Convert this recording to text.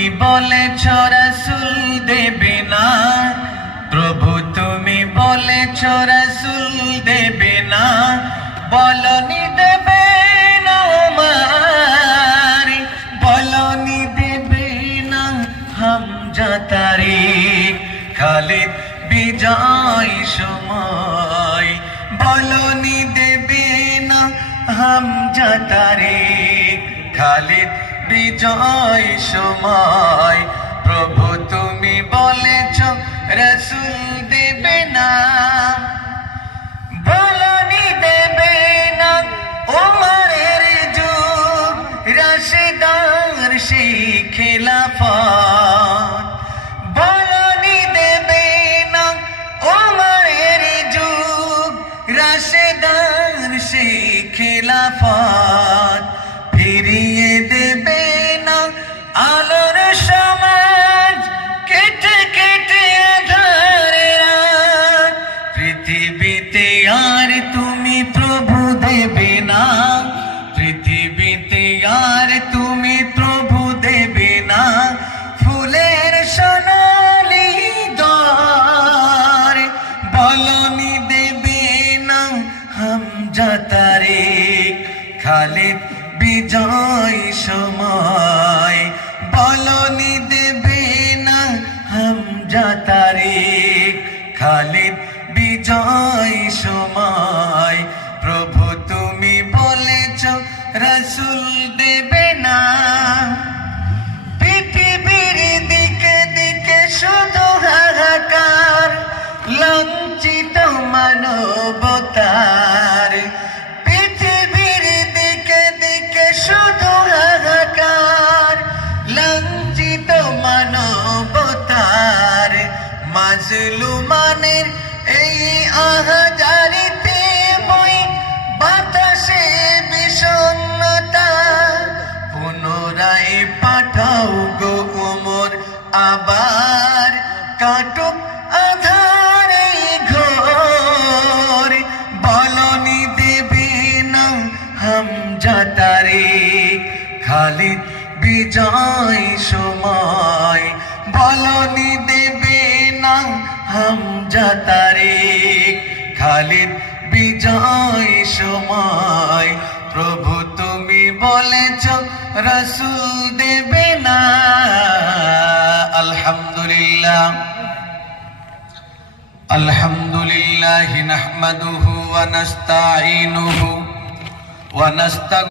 তুমি বলেছ রাসূল দেবে না, প্রভু তুমি বলেছ রাসূল দেবে না, বলনি দেবে না ওমর, বলনি দেবে না হামজা তারিক, খালিদ বিজয় সময়, বলনি দেবে না হামজা তারিক, খালিদ বিজয় সময়, প্রভু তুমি বলেছ রাসূল দেবে না, বলনি দেবে না ওমরের যুগ, রাশেদার সেই খেলাফত, বলনি দেবে না ওমরের যুগ, রাশেদার সেই খেলাফত, ফিরিয়ে দেবে না আলোর সমাজ, কেটে কেটে আঁধারে রাত, পৃথিবীতে আর তুমি প্রভু দেবে না, পৃথিবীতে আর তুমি প্রভু দেবে না, ফুলের সোনালি দর, বলনি দেবে না হামজা তারিক, খালিদ বিজয় সময়, বলনি দেবে না হামজা তারিক, খালিদ বিজয় সময়, প্রভু তুমি বলেছ রাসূল দেবে না, পৃথিবীর দিকে দিকে শুধু হাহাকার, লাঞ্ছিত মানবতার, পৃথিবীর দিকে দিকে শুধু হাহাকার, লাঞ্ছিত মানবতার, মাজলুমানের এই আহাজারিতে বই বাতাসে বিষণ্ণতা, পুনরায় পাঠাও গো ওমর আবার, কাটুক আধার এই ঘোর, বলনি দেবে না হামজা তারিক, খালিদ বিজয় সময়, বলনি দেবে না হামজা তারিক, খালিদ বিজয় সময়, প্রভু তুমি বলেছ রাসূল দেবে না। আলহামদুলিল্লাহ, আলহামদুলিল্লাহি নাহমাদুহু ওয়া নাস্তাঈনুহু ওয়া নাস্তাগফিরুহু।